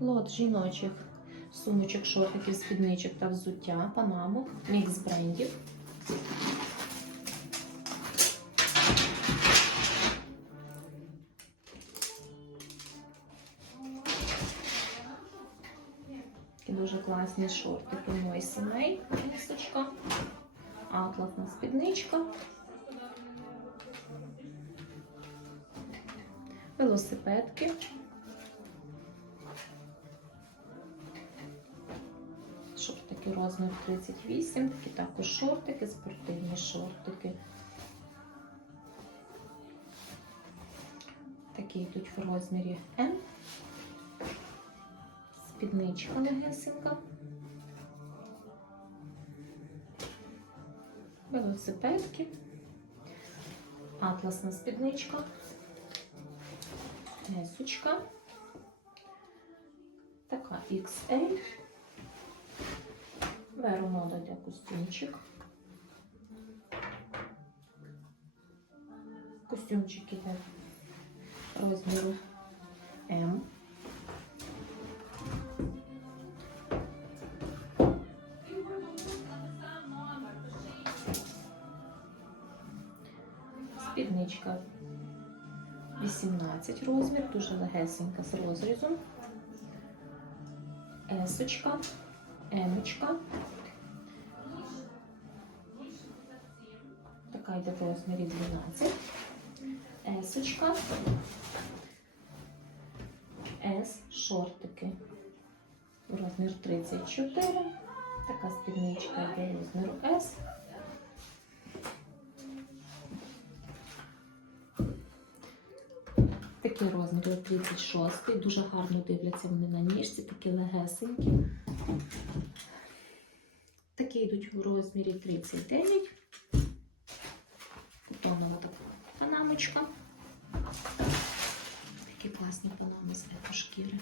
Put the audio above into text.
Лот жіночих сумочок, шортиків, спідничок та взуття, панамок, мікс брендів. Такі дуже класні шортики мой сімей, місочка, атласна спідничка. Велосипедки. Шортики розмір 38, такі також шортики, спортивні шортики. Такі йдуть в розмірі М. Спідничка легесенька. Велосипедки. Атласна спідничка. Несочка. Така XL. Веру мода костюмчик. Костюмчик іде розміру М. Спідничка 18 розмір, дуже легесенька з розрізом. Есочка, емочка. Така йде в розмірі 12. Есочка. С шортики. Розмір 34. Така спідничка йде розміру С. Такий розмір 36. Дуже гарно дивляться вони на ніжці, такі легесенькі. Такі у розмірі 39. Тонова така панамочка. Такі класні панами з екошкіри.